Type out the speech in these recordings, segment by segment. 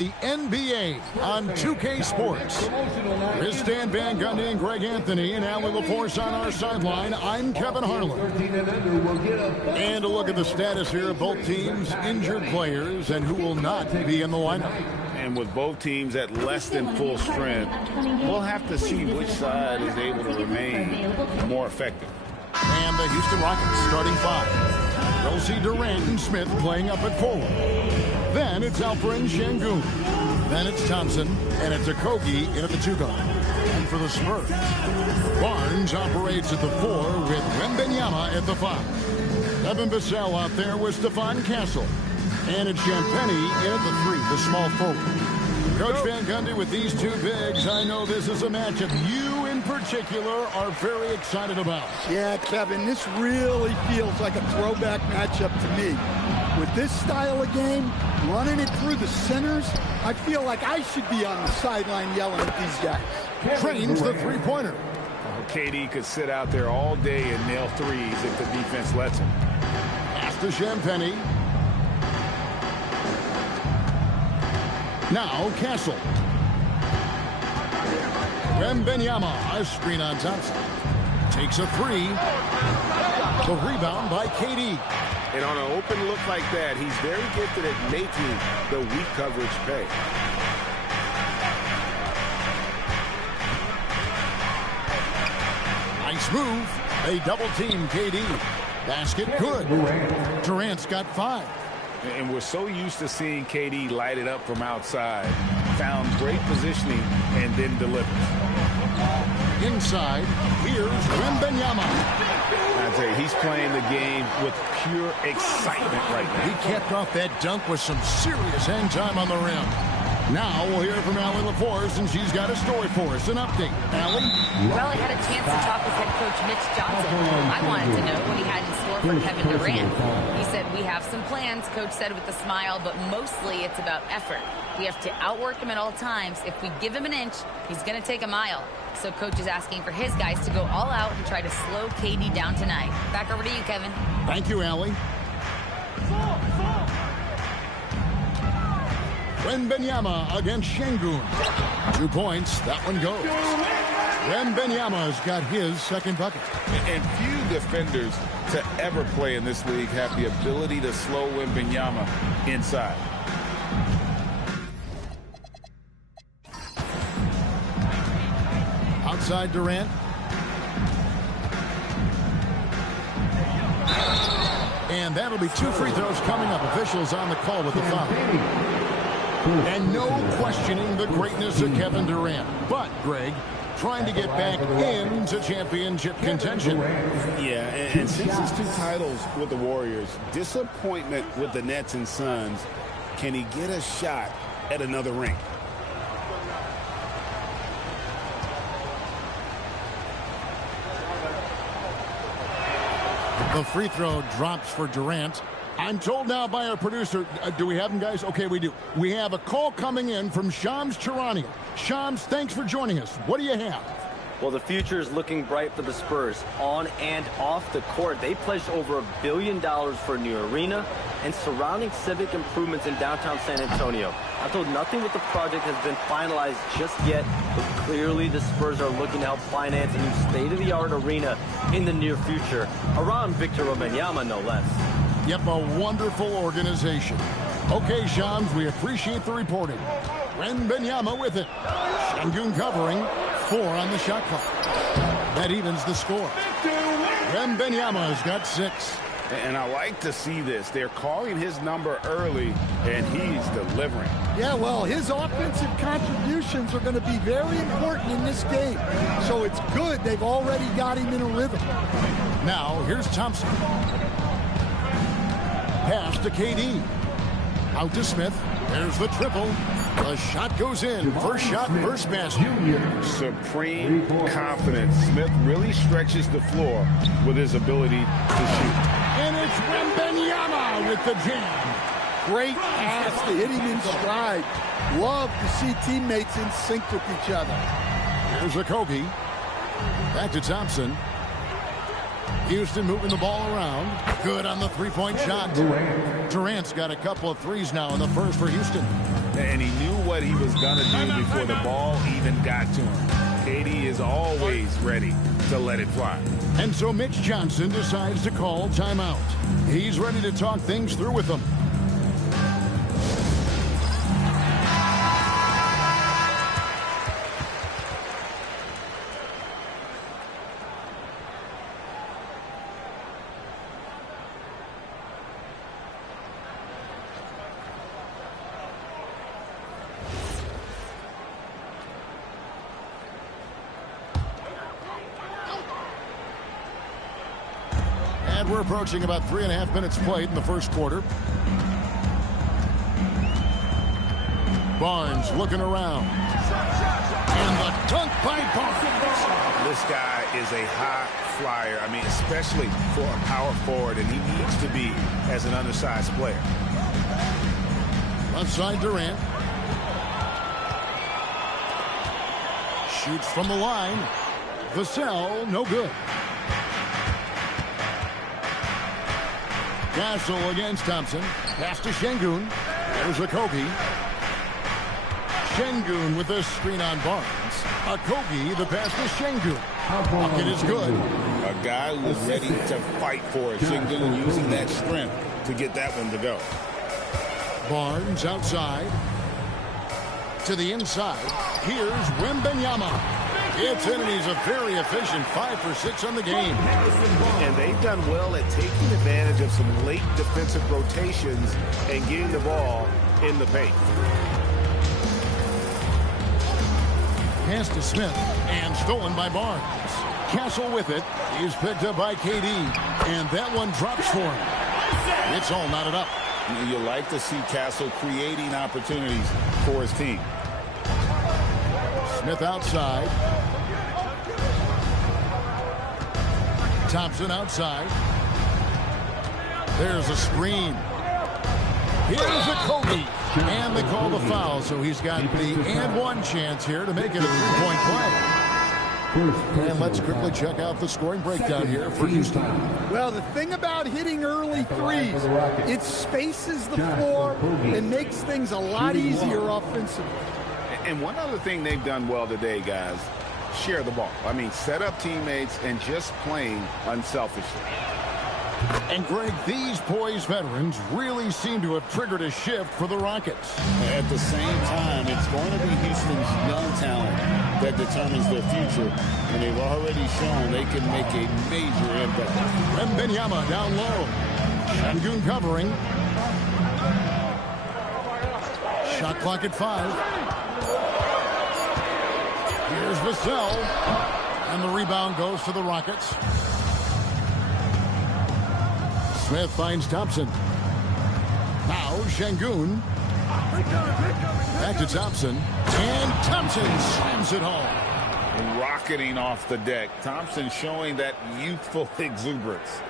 The NBA on 2K Sports. Here's Stan Van Gundy and Greg Anthony and Allie LaForce on our sideline. I'm Kevin Harlan. And a look at the status here of both teams' injured players and who will not be in the lineup. And with both teams at less than full strength, we'll have to see which side is able to remain more effective. And the Houston Rockets starting five. We'll see Durant and Smith playing up at forward. Then it's Alfred Şengün. Then it's Thompson, and it's Okogie in at the 2-guard. And for the Spurs, Barnes operates at the 4 with Wembanyama at the 5. Evan Vassell out there with Stephon Castle. And it's Champagnie in at the 3, the small forward. Coach Van Gundy, with these two bigs, I know this is a matchup you in particular are very excited about. Yeah, Kevin, this really feels like a throwback matchup to me. With this style of game, running it through the centers, I feel like I should be on the sideline yelling at these guys. Trains the three-pointer. KD could sit out there all day and nail threes if the defense lets him. Pass to Champagnie. Now Castle. Wembanyama, a screen on Thompson. Takes a 3. The rebound by KD. And on an open look like that, he's very gifted at making the weak coverage pay. Nice move. They double-team KD. Basket good. Durant's got 5. And we're so used to seeing KD light it up from outside. Found great positioning and then delivers. Inside, here's Wembanyama. I tell you, he's playing the game with pure excitement right now. He capped off that dunk with some serious hang time on the rim. Now we'll hear from Allie LaForce, and she's got a story for us. An update. Allie? Well, I had a chance to talk with head coach Mitch Johnson. I wanted to know what he had in store for Kevin Durant. He said, we have some plans, coach said with a smile, but mostly it's about effort. We have to outwork him at all times. If we give him an inch, he's going to take a mile. So coach is asking for his guys to go all out and try to slow KD down tonight. Back over to you, Kevin. Thank you, Allie. Wembanyama against Şengün. 2 points. That one goes. Wembanyama's got his second bucket. And few defenders to ever play in this league have the ability to slow Wembanyama inside. Outside Durant. And that'll be 2 free throws coming up. Officials on the call with the foul. And no questioning the greatness of Kevin Durant. But, Greg, trying to get back into championship contention. Yeah, and since his 2 titles with the Warriors, disappointment with the Nets and Suns, can he get a shot at another ring? The free throw drops for Durant. I'm told now by our producer, do we have him, guys? Okay, we do. We have a call coming in from Shams Charania. Shams, thanks for joining us. What do you have? Well, the future is looking bright for the Spurs. On and off the court, they pledged over $1 billion for a new arena and surrounding civic improvements in downtown San Antonio. I'm told nothing with the project has been finalized just yet, but clearly the Spurs are looking to help finance a new state-of-the-art arena in the near future, around Victor Wembanyama, no less. Yep, a wonderful organization. Okay, Shams, we appreciate the reporting. Wembanyama with it. Şengün covering. 4 on the shot clock. That evens the score. Wembanyama's got 6. And I like to see this. They're calling his number early, and he's delivering. Yeah, well, his offensive contributions are going to be very important in this game. So it's good they've already got him in a rhythm. Now, here's Thompson. Pass to KD. Out to Smith. There's the triple. The shot goes in. First shot, first basket. Supreme confidence. Smith really stretches the floor with his ability to shoot. And it's Wembanyama with the jam. Great pass to hit him in stride. Love to see teammates in sync with each other. Here's Okogie. Back to Thompson. Houston moving the ball around. Good on the three-point shot. Durant's got a couple of threes now in the first for Houston. And he knew what he was going to do before the ball even got to him. KD is always ready to let it fly. And so Mitch Johnson decides to call timeout. He's ready to talk things through with them. We're approaching about 3.5 minutes played in the first quarter. Barnes looking around. And the dunk by Barnes. This guy is a high flyer. I mean, especially for a power forward, and he needs to be as an undersized player. Left side Durant. Shoots from the line. Vassell, no good. Castle against Thompson. Pass to Şengün. There's Okogie. Şengün with the screen on Barnes. Okogie, the pass to Şengün. Bucket is good. A guy who's ready to fight for it. Şengün using that strength to get that one to go. Barnes outside. To the inside. Here's Wembanyama. It's in, and he's a very efficient 5 for 6 on the game. And they've done well at taking advantage of some late defensive rotations and getting the ball in the paint. Pass to Smith, and stolen by Barnes. Castle with it. He's picked up by KD, and that one drops for him. It's all knotted up. You like to see Castle creating opportunities for his team. Smith outside. Thompson outside. There's a screen. Here's Okogie. And they call the foul, so he's got the and one chance here to make it a three-point play. And let's quickly check out the scoring breakdown here for Houston. Well, the thing about hitting early threes, it spaces the floor and makes things a lot easier offensively. And one other thing they've done well today, guys, share the ball. I mean, set up teammates and just playing unselfishly. And, Greg, these poised veterans really seem to have triggered a shift for the Rockets. At the same time, it's going to be Houston's young talent that determines their future, and they've already shown they can make a major impact. Wembanyama down low. Şengün covering. Shot clock at 5. Here's Vassell. And the rebound goes to the Rockets. Smith finds Thompson. Now Şengün. Back to Thompson. And Thompson slams it home. Rocketing off the deck. Thompson showing that youthful exuberance.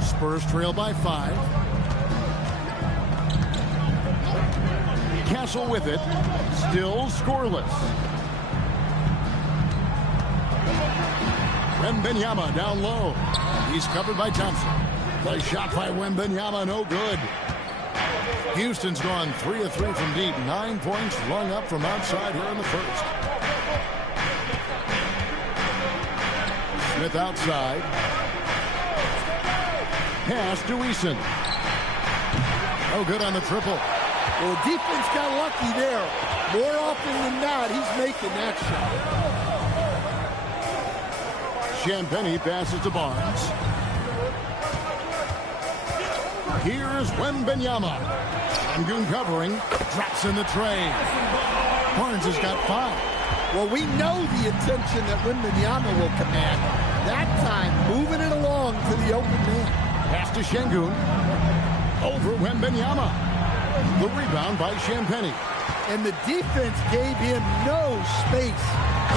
Spurs trail by 5. Castle with it. Still scoreless. Wembanyama down low. He's covered by Thompson. The shot by Wembanyama, no good. Houston's gone 3 of 3 from deep. 9 points flung up from outside here in the first. Smith outside. Pass to Eason. No good on the triple. Well, the defense got lucky there. More often than not, he's making that shot. Champagnie passes to Barnes. Here's Wembanyama. Şengün covering. Drops in the tray. Barnes has got 5. Well, we know the attention that Wembanyama will command. That time, moving it along to the open man. Pass to Şengün. Over Wembanyama. The rebound by Champagnie. And the defense gave him no space.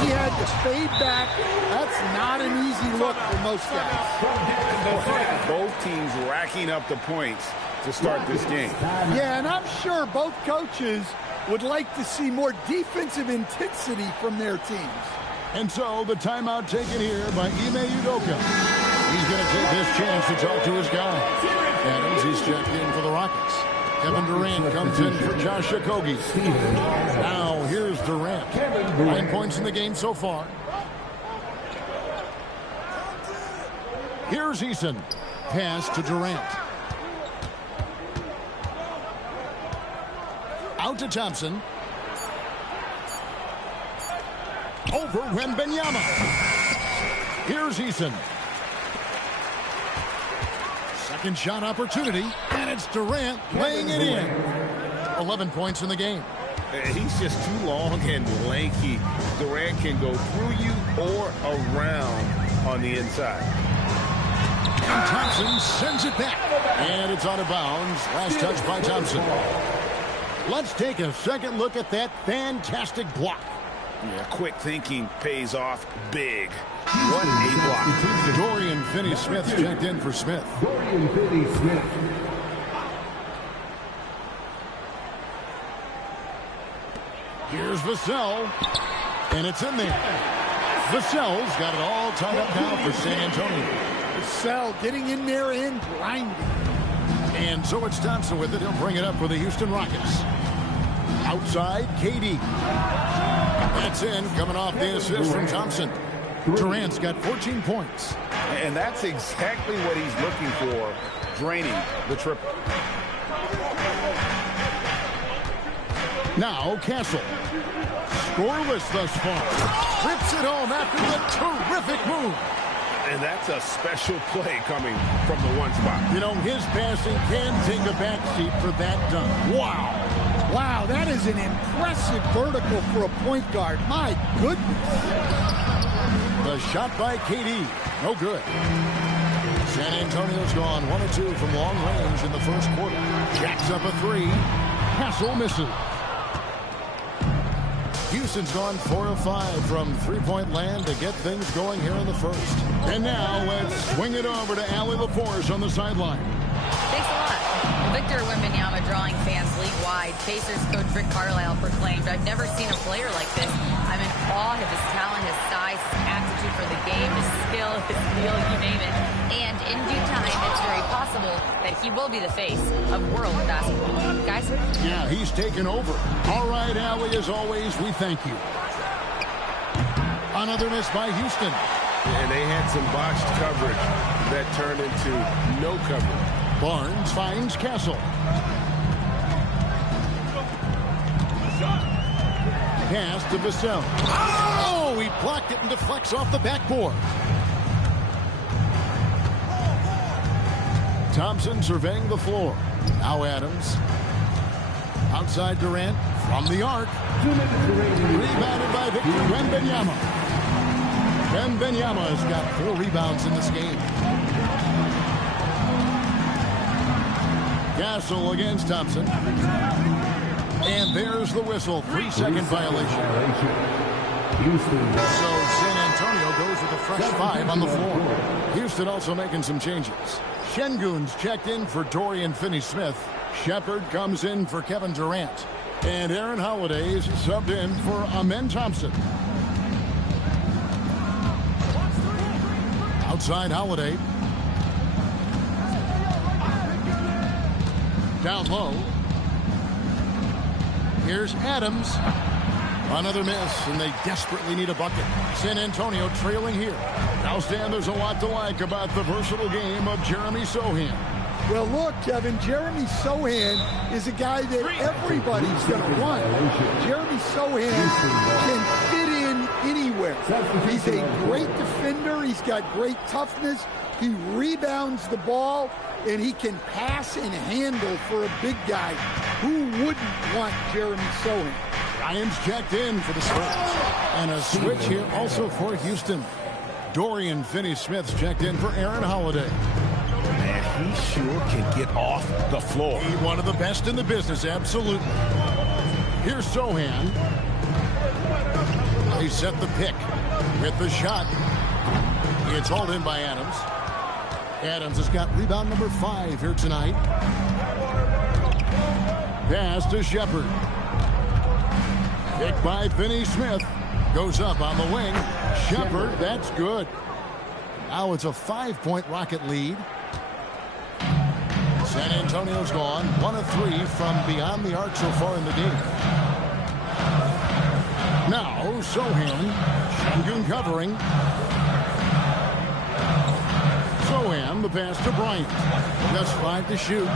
He had to fade back. That's not an easy look for most guys. Both teams racking up the points to start this game. Yeah, and I'm sure both coaches would like to see more defensive intensity from their teams. And so the timeout taken here by Ime Udoka. He's going to take this chance to talk to his guy. Adams, he's checked in for the Rockets. Kevin Durant comes in for Josh Okogie. Now here's Durant. 9 points in the game so far. Here's Eason. Pass to Durant. Out to Thompson. Over Wembanyama. Here's Eason. Second shot opportunity, and it's Durant laying it in. 11 points in the game. He's just too long and lanky. Durant can go through you or around on the inside. And Thompson sends it back. And it's out of bounds. Last touch by Thompson. Let's take a second look at that fantastic block. Yeah, quick thinking pays off big. What a block. Dorian Finney-Smith checked in for Smith. Dorian Finney-Smith. Here's Vassell. And it's in there. Vassell's got it all tied up now for San Antonio. Vassell getting in there and grinding. And so it's Thompson with it. He'll bring it up for the Houston Rockets. Outside, KD. That's in, coming off the assist from Thompson. Durant's got 14 points. And that's exactly what he's looking for, draining the triple. Now Castle. Scoreless thus far. Rips it home after the terrific move. And that's a special play coming from the one spot. You know, his passing can take a backseat for that dunk. Wow. Wow, that is an impressive vertical for a point guard. My goodness. The shot by KD. No good. San Antonio's gone 1 of 2 from long range in the first quarter. Jacks up a 3. Castle misses. Houston's gone 4 of 5 from three-point land to get things going here in the first. And now let's swing it over to Allie LaForce on the sideline. Thanks a lot. Victor Wembanyama drawing fans league-wide. Pacers coach Rick Carlisle proclaimed, "I've never seen a player like this. I'm in awe of his talent, his size, his aptitude for the game, his skill, his feel, you name it." And in due time, it's very possible that he will be the face of world basketball. Guys? Yeah, he's taken over. All right, Allie, as always, we thank you. Another miss by Houston. And they had some botched coverage that turned into no coverage. Barnes finds Castle. Pass to Vassell. Oh, he blocked it and deflects off the backboard. Thompson surveying the floor. Now Adams. Outside Durant from the arc. Rebounded by Victor Wembanyama. Wembanyama has got 4 rebounds in this game. Castle against Thompson. And there's the whistle. 3-second violation. So San Antonio goes with a fresh 5 on the floor. Houston also making some changes. Şengün's checked in for Dorian Finney-Smith. Shepard comes in for Kevin Durant. And Aaron Holiday is subbed in for Amen Thompson. Outside Holiday. Down low. Here's Adams. Another miss, and they desperately need a bucket. San Antonio trailing here. Now, Stan, there's a lot to like about the versatile game of Jeremy Sochan. Well, look, Kevin, Jeremy Sochan is a guy that everybody's going to want. Jeremy Sochan can fit in anywhere. He's a great defender. He's got great toughness. He rebounds the ball, and he can pass and handle for a big guy. Who wouldn't want Jeremy Sochan? Ryan's checked in for the Spurs. And a switch here also for Houston. Dorian Finney-Smith's checked in for Aaron Holiday. Man, he sure can get off the floor. He's one of the best in the business, absolutely. Here's Sochan. They set the pick with the shot. It's hauled in by Adams. Adams has got rebound number 5 here tonight. Pass to Shepard. Pick by Finney-Smith. Goes up on the wing. Shepard, that's good. Now it's a 5-point Rocket lead. San Antonio's gone 1 of 3 from beyond the arc so far in the game. Now Sohan, Şengün covering. Sohan, the pass to Bryant. Just 5 to shoot.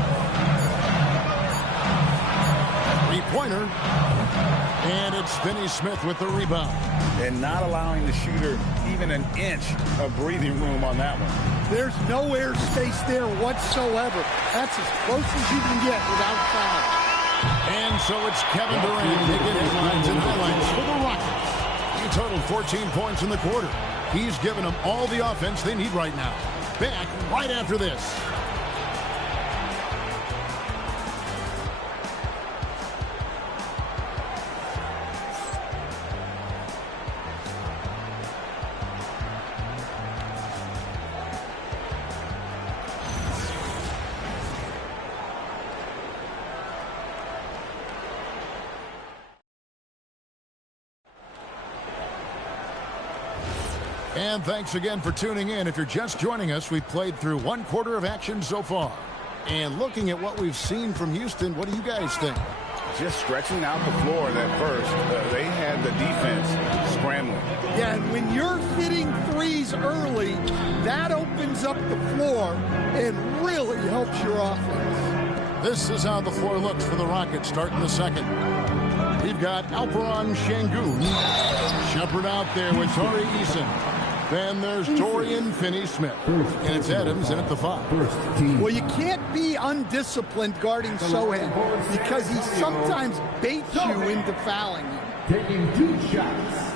3-pointer. And it's Finney Smith with the rebound. And not allowing the shooter even an inch of breathing room on that one. There's no air space there whatsoever. That's as close as you can get without foul. And so it's Kevin Durant making headlines and highlights for the Rockets. He totaled 14 points in the quarter. He's given them all the offense they need right now. Back right after this. And thanks again for tuning in. If you're just joining us, we've played through 1 quarter of action so far. And looking at what we've seen from Houston, what do you guys think? Just stretching out the floor at first. They had the defense scrambling. Yeah, and when you're hitting threes early, that opens up the floor and really helps your offense. This is how the floor looks for the Rockets starting the second. We've got Alperen Şengün. Shepard out there with Tari Eason. Then there's Dorian Finney-Smith. And it's Adams in at the 5. Well, you can't be undisciplined guarding Sohan because he sometimes baits you into fouling him. Taking 2 shots.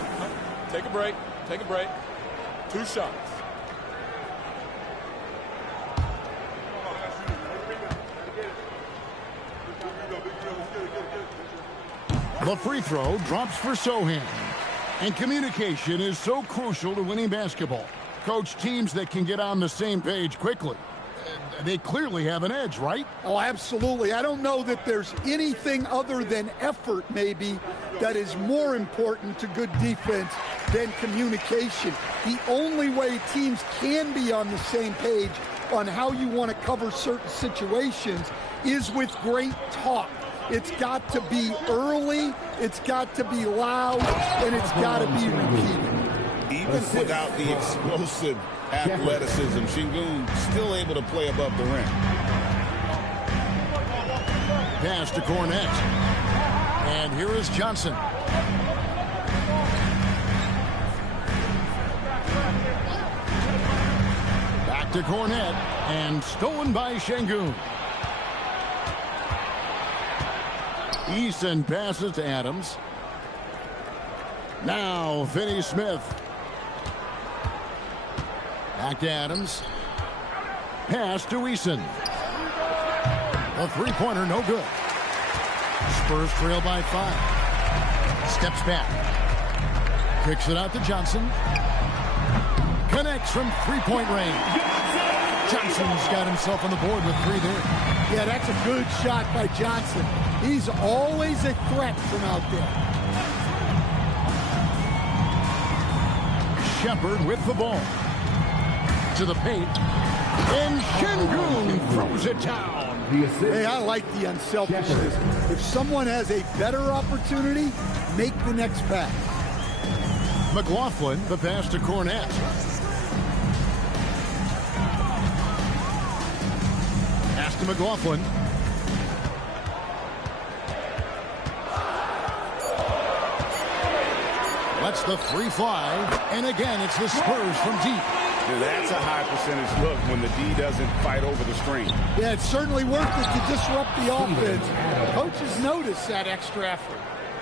Take a break. Take a break. 2 shots. The free throw drops for Sohan. And communication is so crucial to winning basketball. Coach, teams that can get on the same page quickly, they clearly have an edge, right? Oh, absolutely. I don't know that there's anything other than effort, maybe, that is more important to good defense than communication. The only way teams can be on the same page on how you want to cover certain situations is with great talk. It's got to be early, it's got to be loud, and it's got to be repeated. Even without the explosive athleticism, Şengün still able to play above the rim. Pass to Cornette. And here is Johnson. Back to Cornette. And stolen by Şengün. Eason passes to Adams. Now Finney-Smith. Back to Adams. Pass to Eason. A 3-pointer, no good. Spurs trail by 5. Steps back. Kicks it out to Johnson. Connects from 3-point range. Johnson's got himself on the board with 3 there. Yeah, that's a good shot by Johnson. He's always a threat from out there. Shepard with the ball. To the paint. And Şengün throws it down. Hey, I like the unselfishness. If someone has a better opportunity, make the next pass. McLaughlin, the pass to Cornette. Pass to McLaughlin. Lets the 3 fly. And again, it's the Spurs from deep. That's a high percentage look when the D doesn't fight over the screen. Yeah, it's certainly worth it to disrupt the offense. Coaches notice that extra effort.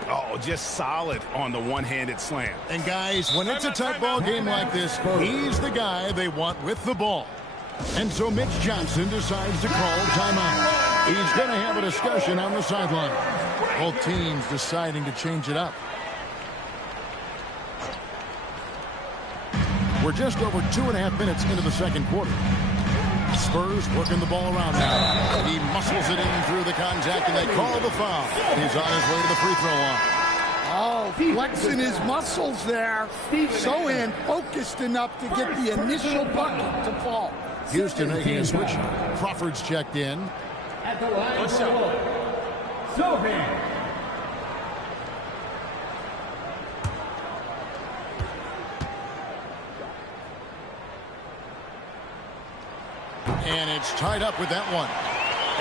Oh, just solid on the one-handed slam. And guys, when it's a tight ball game like this, he's the guy they want with the ball. And so Mitch Johnson decides to call timeout. He's going to have a discussion on the sideline. Both teams deciding to change it up. We're just over 2.5 minutes into the second quarter. Spurs working the ball around now. He muscles it in through the contact, and they call the foul. He's on his way to the free throw line. Oh, flexing his muscles there. Sohan focused enough to get the initial bucket to fall. Houston making a switch. Crawford's checked in. At the line for one, Sohan. And it's tied up with that one.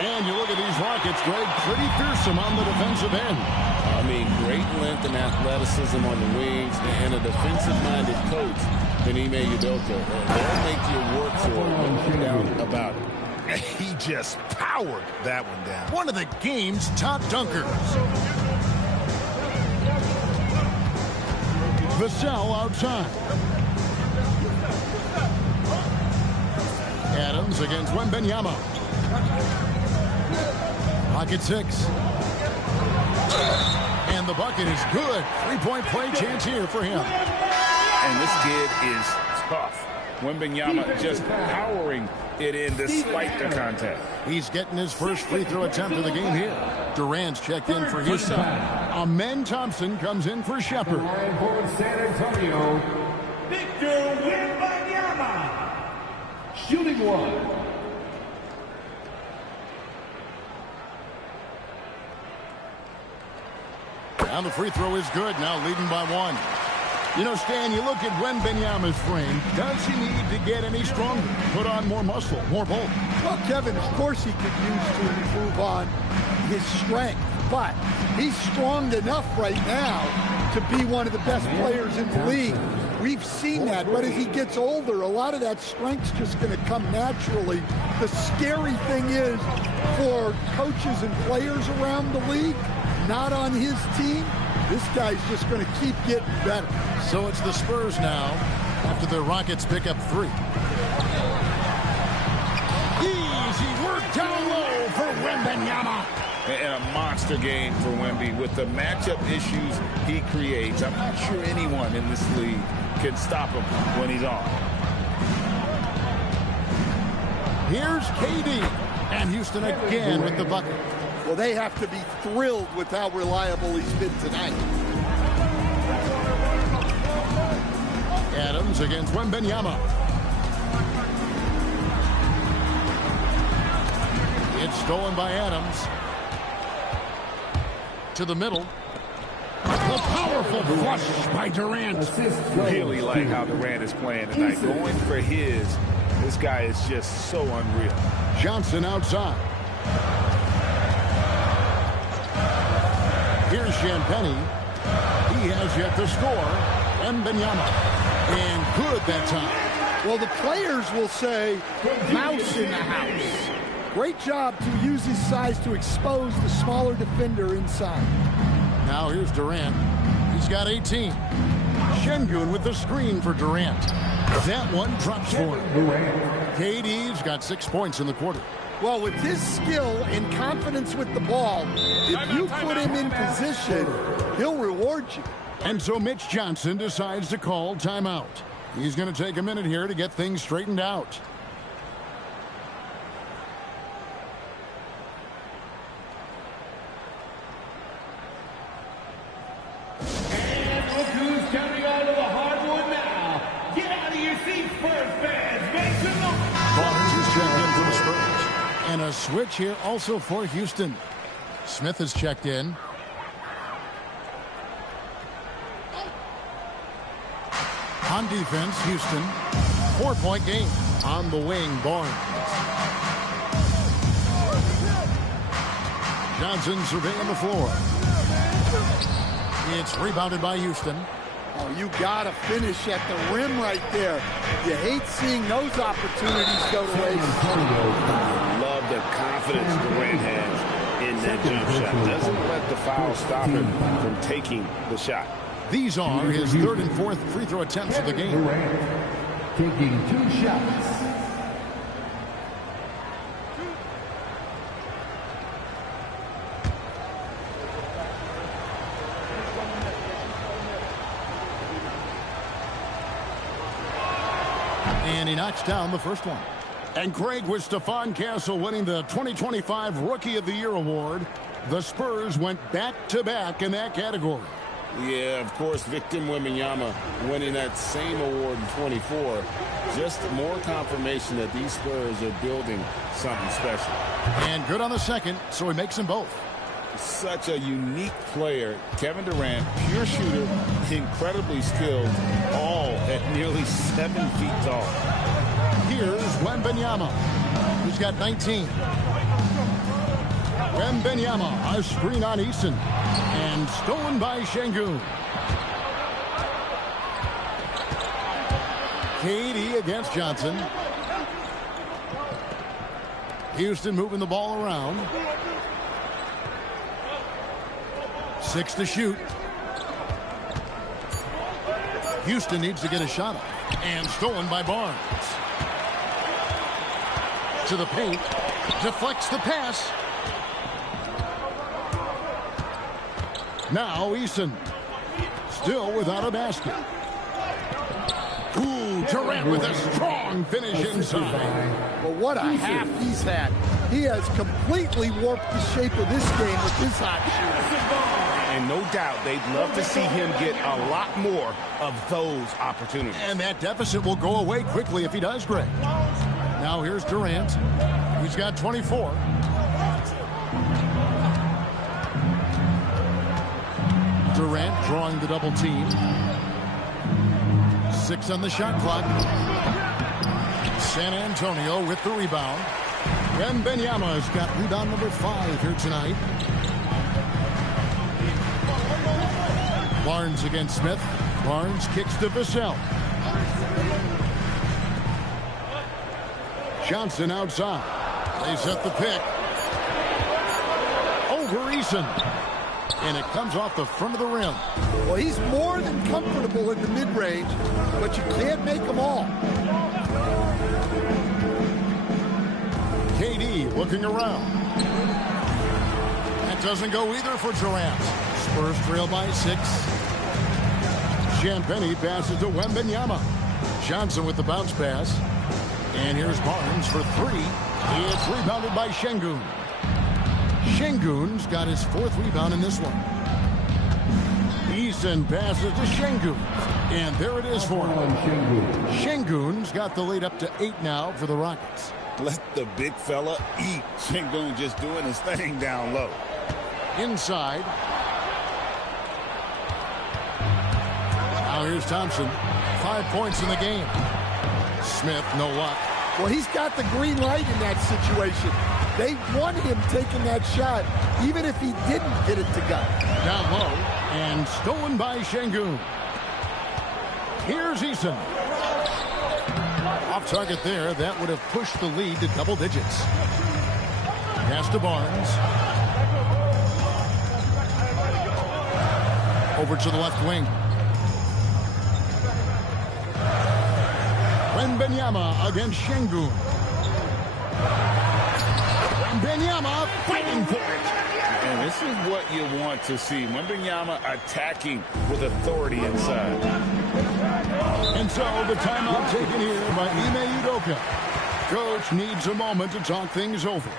And you look at these Rockets, Greg, pretty fearsome on the defensive end. I mean, great length and athleticism on the wings, and a defensive-minded coach in Ime Udoka. They'll make you work for it, no doubt about it. He just powered that one down. One of the game's top dunkers. Vassell outside. Adams against Wembanyama. Pocket 6. And the bucket is good. Three-point play chance here for him. And this kid is tough. Wembanyama just powering it in despite the contact. He's getting his first free throw attempt of the game here. Durant's checked in for Houston. Amen Thompson comes in for Shepard. For San Antonio, Victor Wembanyama. Shooting one. And the free throw is good, now leading by one. You know, Stan, you look at Wembanyama's frame. Does he need to get any stronger? Put on more muscle, more bulk? Well, Kevin, of course he could use to improve on his strength, but he's strong enough right now to be one of the best players in the league. We've seen that, but as he gets older, a lot of that strength's just going to come naturally. The scary thing is for coaches and players around the league, not on his team, this guy's just going to keep getting better. So it's the Spurs now after the Rockets pick up 3. Easy work down low for Wembanyama. And a monster game for Wemby with the matchup issues he creates. I'm not sure anyone in this league can stop him when he's on. Here's KD. And Houston again with the bucket. Well, they have to be thrilled with how reliable he's been tonight. Adams against Wembanyama. It's stolen by Adams. To the middle. The powerful flush by Durant. Really like how Durant is playing tonight. Going for his. This guy is just so unreal. Johnson outside. Here's Champagny. He has yet to score. Wembanyama. And good that time. Well, the players will say, mouse in the house. Great job to use his size to expose the smaller defender inside. Now here's Durant. He's got 18. Şengün with the screen for Durant. That one drops for him. KD's got 6 points in the quarter. Well, with his skill and confidence with the ball, if you put him in position, he'll reward you. And so Mitch Johnson decides to call timeout. He's going to take a minute here to get things straightened out. And look who's coming out of the hardwood now. Get out of your seats, Spurs fans. Make some noise. Barnes is checked in for the Spurs. And a switch here also for Houston. Smith is checked in. On defense, Houston. 4-point game. On the wing, Barnes. Johnson surveying the floor. It's rebounded by Houston. Oh, you got to finish at the rim right there. You hate seeing those opportunities go to waste. Love the confidence Durant has in that jump shot. Doesn't let the foul stop him from taking the shot. These are his third and fourth free throw attempts of the game. Durant taking 2 shots. And he knocks down the first one. And Craig, with Stephon Castle winning the 2025 Rookie of the Year award, the Spurs went back-to-back in that category. Yeah, of course, Victor Wembanyama winning that same award in 24. Just more confirmation that these Spurs are building something special. And good on the second, so he makes them both. Such a unique player. Kevin Durant, pure shooter, incredibly skilled, all at nearly 7 feet tall. Here's Wembanyama, who's got 19. Wembanyama, a screen on Eason, and stolen by Şengün. KD against Johnson. Houston moving the ball around. 6 to shoot. Houston needs to get a shot off. And stolen by Barnes. To the paint. Deflects the pass. Now Eason. Still without a basket. Ooh, Durant with a strong finish inside. Well, what a half he's had. He has completely warped the shape of this game with his hot shooting. And no doubt they'd love to see him get a lot more of those opportunities. And that deficit will go away quickly if he does, Greg. Now here's Durant. He's got 24. Durant drawing the double team. 6 on the shot clock. San Antonio with the rebound. Wembanyama's got rebound number 5 here tonight. Barnes against Smith. Barnes kicks to Vassell. Johnson outside. They set the pick. Over Eason. And it comes off the front of the rim. Well, he's more than comfortable in the mid-range, but you can't make them all. KD looking around. That doesn't go either for Durant. Spurs trail by 6. Champagnie passes to Wembanyama. Johnson with the bounce pass. And here's Barnes for 3. It's rebounded by Şengün. Şengün's got his 4th rebound in this one. Eason passes to Şengün. And there it is for him. Şengün's got the lead up to 8 now for the Rockets. Let the big fella eat. Şengün just doing his thing down low. Inside. Now here's Thompson. 5 points in the game. Smith, no luck. Well, he's got the green light in that situation. They want him taking that shot, even if he didn't get it to go. Down low, and stolen by Şengün. Here's Eason. Off target there. That would have pushed the lead to double digits. Pass to Barnes. Over to the left wing. Wembanyama against Şengün. Wembanyama fighting for it. And this is what you want to see. Wembanyama attacking with authority inside. And so the timeout taken here by Ime Udoka. Coach needs a moment to talk things over.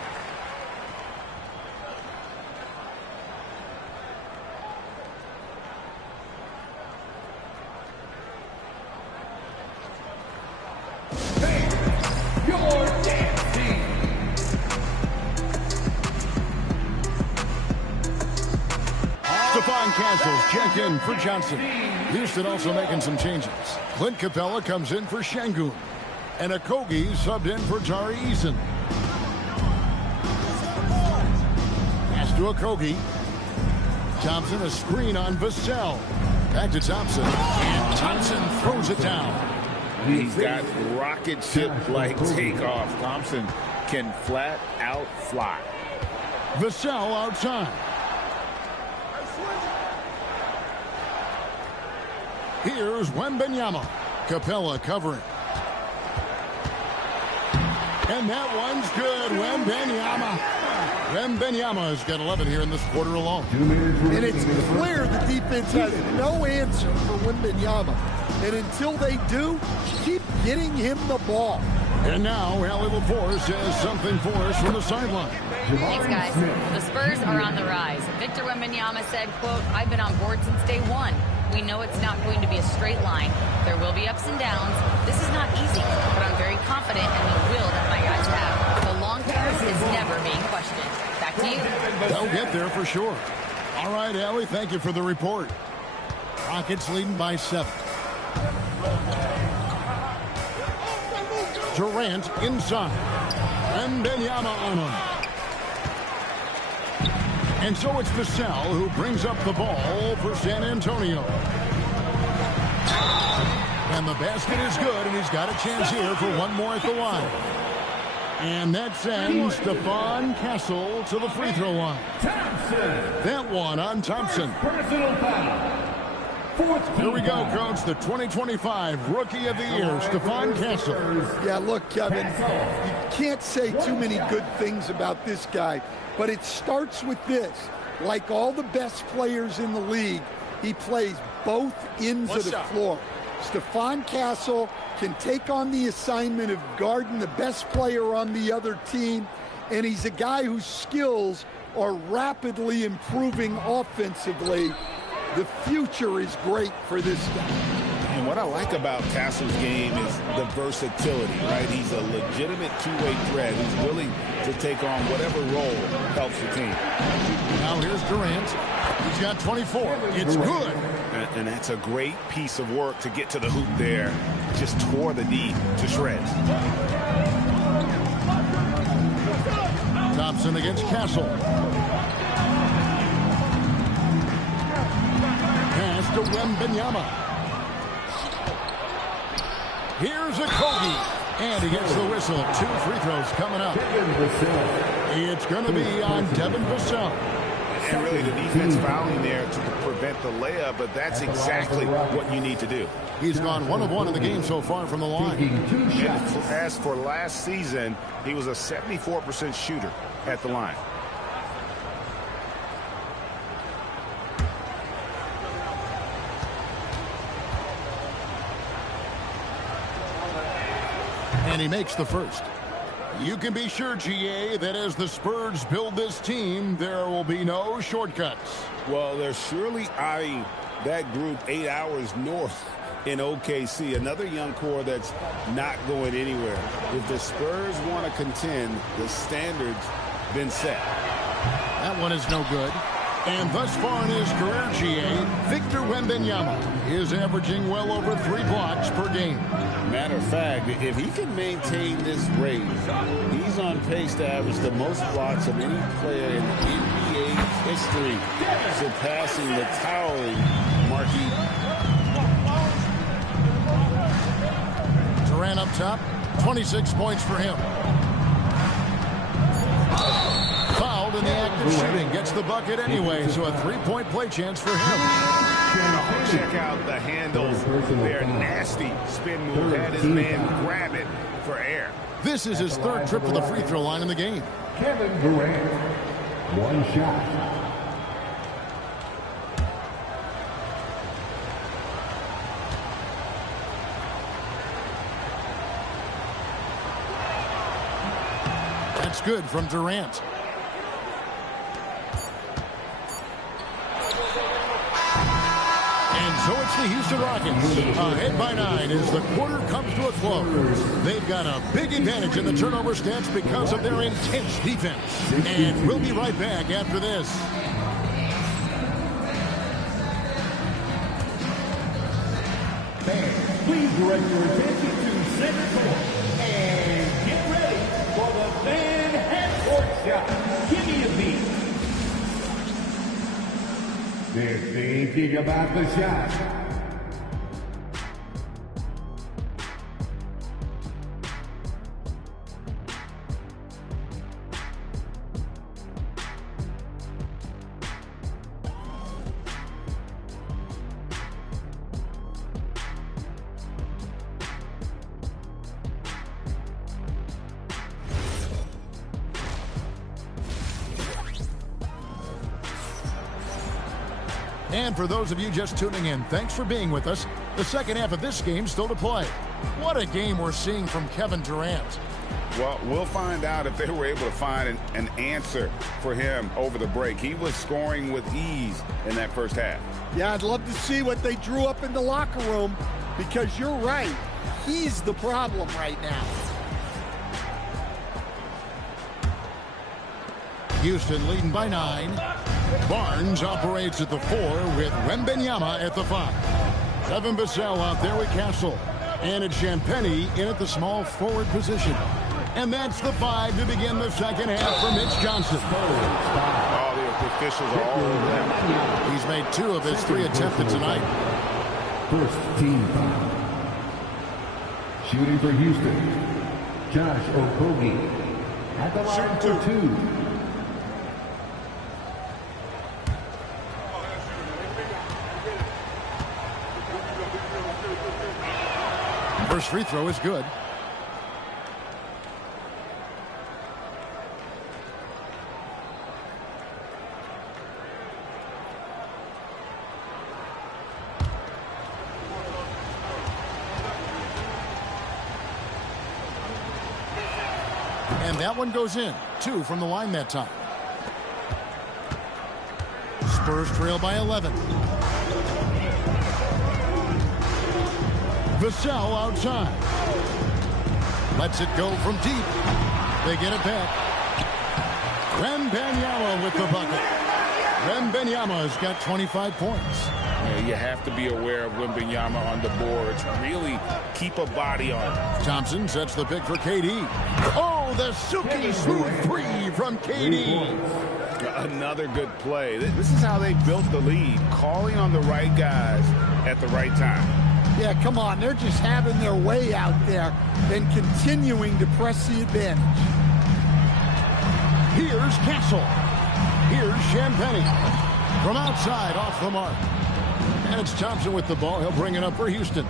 Checked in for Johnson. Houston also making some changes. Clint Capella comes in for Şengün. And Okogie subbed in for Tari Eason. Pass to Okogie. Thompson a screen on Vassell. Back to Thompson. And Thompson throws it down. He's got rocket ship-like takeoff. Thompson can flat out fly. Vassell outside. Here's Wembanyama. Capella covering. And that one's good. Wembanyama's got 11 here in this quarter alone. And it's clear the defense has no answer for Wembanyama. And until they do, keep getting him the ball. And now, Allie LaForce has something for us from the sideline. Thanks, guys. The Spurs are on the rise. Victor Wembanyama said, quote, "I've been on board since day one. We know it's not going to be a straight line. There will be ups and downs. This is not easy, but I'm very confident in the will that my guys have. The long term is never being questioned." Back to you. They'll get there for sure. All right, Allie, thank you for the report. Rockets leading by 7. Durant inside. And Wembanyama on him. And so it's Vassell who brings up the ball for San Antonio. And the basket is good, and he's got a chance here for one more at the line. And that sends Stephon Castle to the free throw line. That one on Thompson. Personal foul. Here we go, Coach. The 2025 Rookie of the Year, Stephon Castle. Yeah, look, Kevin, you can't say too many good things about this guy, but it starts with this. Like all the best players in the league, he plays both ends of the floor. Stephon Castle can take on the assignment of guarding the best player on the other team, and he's a guy whose skills are rapidly improving offensively. The future is great for this guy. And what I like about Castle's game is the versatility, right? He's a legitimate two-way threat who's willing to take on whatever role helps the team. Now here's Durant. He's got 24. It's good. And that's a great piece of work to get to the hoop there. Just tore the D to shreds. Thompson against Castle. Pass to Wembanyama. Here's a Kogi. And he gets the whistle. 2 free throws coming up. It's going to be on Devin Vassell. And really the defense fouling there to prevent the layup, but that's exactly what you need to do. He's gone 1 of 1 in the game so far from the line. And as for last season, he was a 74% shooter at the line. And he makes the first. You can be sure, GA, that as the Spurs build this team, there will be no shortcuts. Well, they're surely eyeing that group 8 hours north in OKC. Another young core that's not going anywhere. If the Spurs want to contend, the standard's been set. That one is no good. And thus far in his career, GA, Victor Wembanyama is averaging well over 3 blocks per game. Matter of fact, if he can maintain this rate, he's on pace to average the most blocks of any player in NBA history, surpassing the towering Marquis. Durant up top, 26 points for him. Fouled in the act of shooting, gets the bucket anyway, so a 3-point play chance for him. Check out the handles. They're nasty spin move. Had his man grab it for air. This is his 3rd trip to the free throw line in the game. Kevin Durant. 1 shot. That's good from Durant. And so it's the Houston Rockets, ahead by 9 as the quarter comes to a close. They've got a big advantage in the turnover stats because of their intense defense. And we'll be right back after this. Fans, please direct your attention to center court and get ready for the fan half-court shot. Give me a beat. They're thinking about the shot. And for those of you just tuning in, thanks for being with us. The second half of this game still to play. What a game we're seeing from Kevin Durant. Well, we'll find out if they were able to find an answer for him over the break. He was scoring with ease in that first half. Yeah, I'd love to see what they drew up in the locker room, because you're right. He's the problem right now. Houston leading by 9. Barnes operates at the 4 with Wembanyama at the 5. Evan Vassell out there with Castle. And it's Champagnie in at the small forward position. And that's the 5 to begin the second half for Mitch Johnson. All the officials are all over him. He's made 2 of his 3 attempted tonight. First team foul. Shooting for Houston, Josh Okogie. At the line for 2. First free throw is good. And that one goes in. 2 from the line that time. Spurs trail by 11. Vassell outside. Lets it go from deep. They get it back. Wembanyama with the bucket. Wembanyama's got 25 points. You have to be aware of Wembanyama on the boards. Really keep a body on him. Thompson sets the pick for KD. Oh, the silky smooth 3 from KD. Another good play. This is how they built the lead, calling on the right guys at the right time. Yeah, come on. They're just having their way out there and continuing to press the advantage. Here's Castle. Here's Champagnie. From outside, off the mark. And it's Thompson with the ball. He'll bring it up for Houston.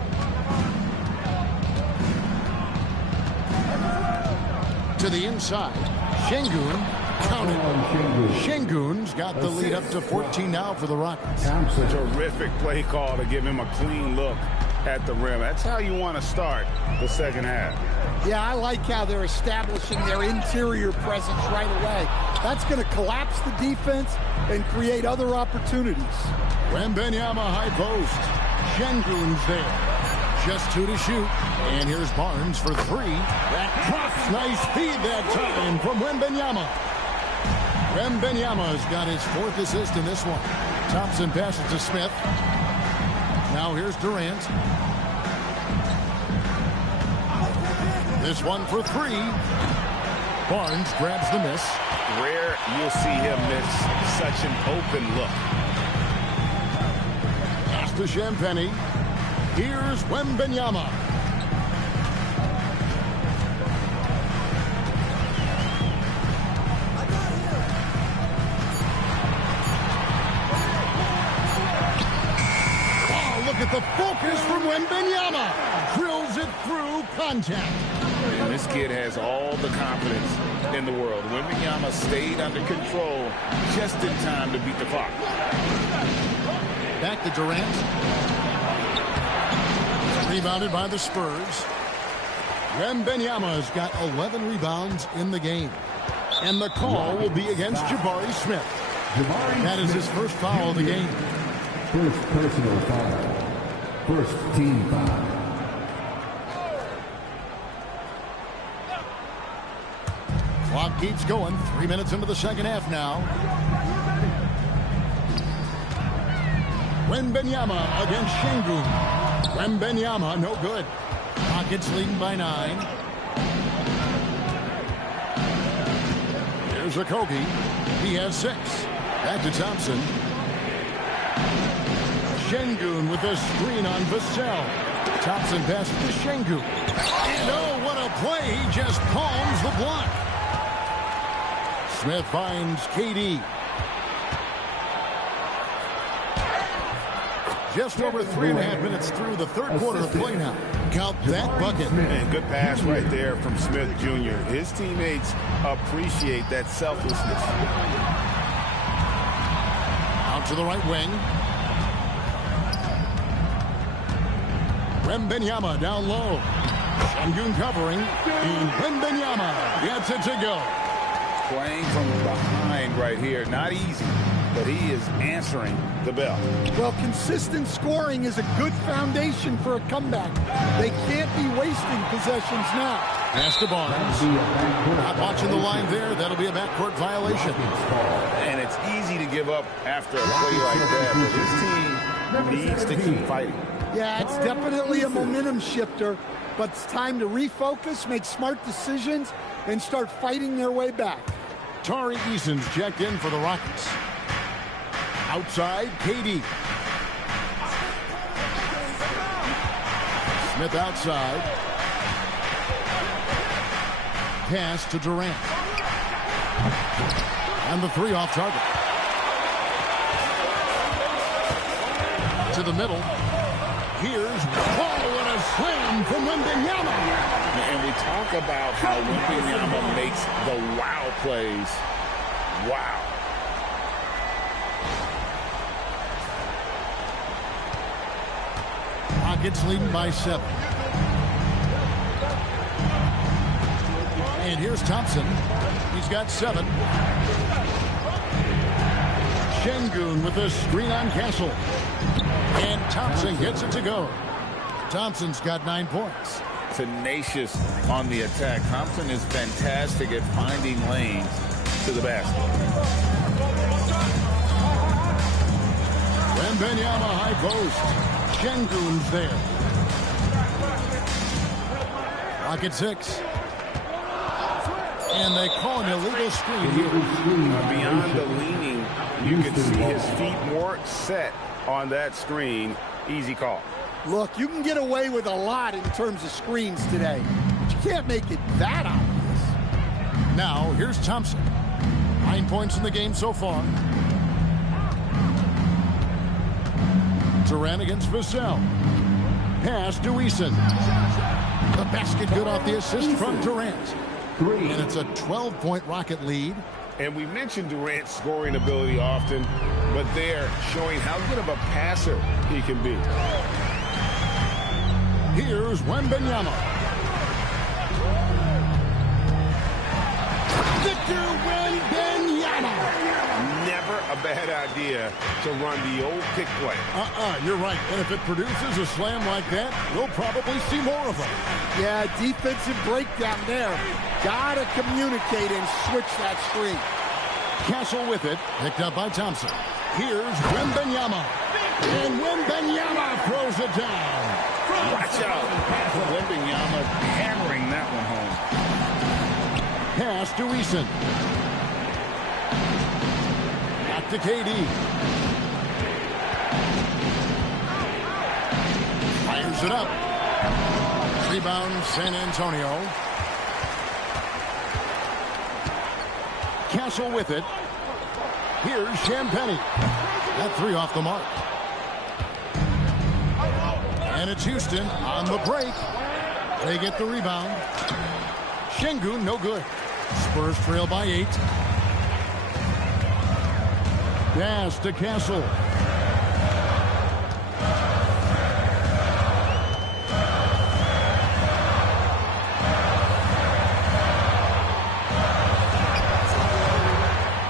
To the inside. Şengün counted. Şengün's got the lead up to 14 now for the Rockets. Terrific play call to give him a clean look at the rim. That's how you want to start the second half. Yeah, I like how they're establishing their interior presence right away. That's going to collapse the defense and create other opportunities. Wembanyama high post. Şengün's there. Just 2 to shoot. And here's Barnes for 3. That drops. Nice feed that time from Wembanyama. Wembanyama's got his 4th assist in this one. Thompson passes to Smith. Now here's Durant. This one for 3. Barnes grabs the miss. Rare you'll see him miss such an open look. Pass to Champagnie. Here's Wembanyama. Oh, look at the focus from Wembanyama. Drills it through contact. And this kid has all the confidence in the world. Wembanyama stayed under control just in time to beat the clock. Back to Durant. Rebounded by the Spurs. Wembanyama's got 11 rebounds in the game. And the call will be against Jabari Smith. That is his first foul of the game. First personal foul. First team foul. Clock keeps going. 3 minutes into the second half now. Wembanyama against Şengün. Wembanyama, no good. Rockets leading by 9. Here's Okogie. He has 6. Back to Thompson. Şengün with a screen on Vassell. Thompson passes to Şengün. And oh, what a play. He just palms the block. Smith finds KD. Just over 3.5 minutes through the third quarter of play now. Count that bucket. And good pass right there from Smith Jr. His teammates appreciate that selflessness. Out to the right wing. Wembanyama down low. Şengün covering. And Wembanyama gets it to go. Playing from behind right here. Not easy, but he is answering the bell. Well, consistent scoring is a good foundation for a comeback. They can't be wasting possessions now. Pass to Barnes. Not watching the line there. That'll be a backcourt violation. And it's easy to give up after a play like that, but his team needs to keep fighting. Yeah, it's definitely a momentum shifter, but it's time to refocus, make smart decisions, and start fighting their way back. Tari Eason's checked in for the Rockets. Outside, KD. Smith outside. Pass to Durant. And the three off target. To the middle. Here's, what a slam from Wembanyama. And we talk about how Wembanyama makes the wow plays. Wow. Rockets leading by 7. And here's Thompson. He's got 7. Şengün with a screen on Castle. And Thompson gets it to go. Thompson's got 9 points. Tenacious on the attack. Thompson is fantastic at finding lanes to the basket. Wembanyama high post. Şengün's there. Rocket 6. And they call an illegal screen here. Beyond the leaning, you can see his feet more set on that screen. Easy call. Look, you can get away with a lot in terms of screens today, but you can't make it that obvious. Now, here's Thompson. 9 points in the game so far. Durant against Vassell. Pass to Eason. The basket good off the assist from Durant. And it's a 12-point Rocket lead. And we mentioned Durant's scoring ability often, but they're showing how good of a passer he can be. Here's Wembanyama. Victor Wembanyama. Never a bad idea to run the old pick play. You're right. And if it produces a slam like that, we'll probably see more of them. Yeah, defensive breakdown there. Gotta communicate and switch that screen. Castle with it, picked up by Thompson. Here's Wembanyama. And Wembanyama throws it down. Watch out. Wembanyama hammering that one home. Pass to Eason. Back to KD. Fires it up. Rebound San Antonio. Castle with it. Here's Champagnie. That 3 off the mark. And it's Houston on the break. They get the rebound. Şengün, no good. Spurs trail by 8. Pass to Castle.